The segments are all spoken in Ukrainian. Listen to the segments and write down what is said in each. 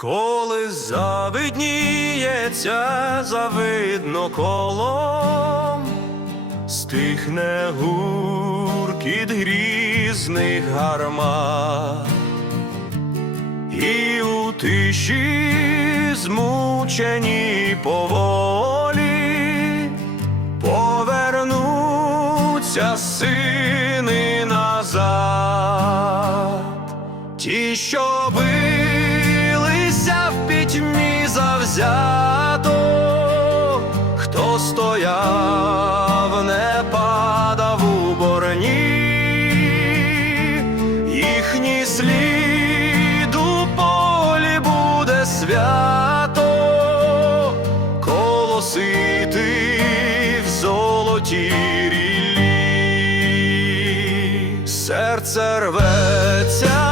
Коли завидніється завидно колом, стихне гуркіт грізних гармат, і у тиші змучені поволі повернуться сини назад. Ті, що билися в пітьмі завзято, хто стояв, не падав у борні, їхній слід у полі буде свято, колосити в золотій ріллі. Серце рветься,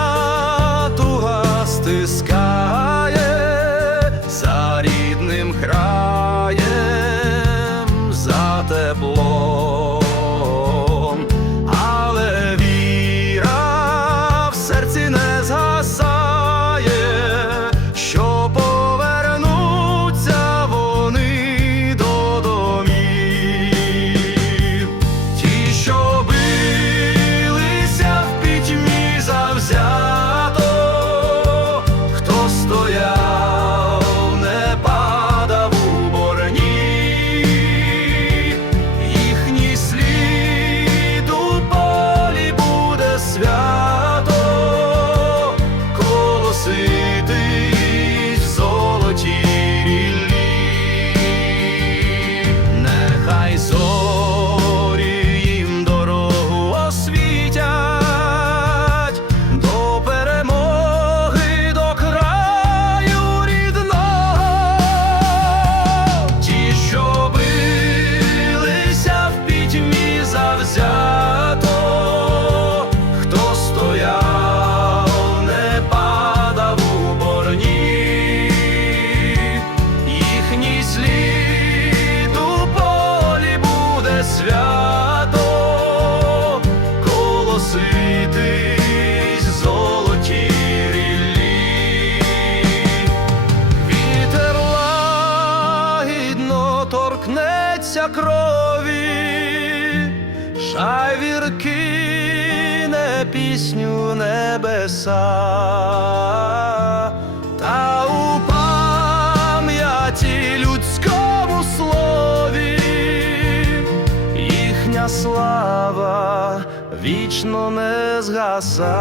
колоситись золоті ріллі. Торкнеться крові, жайвір кине пісню небеса, вічно не згаса.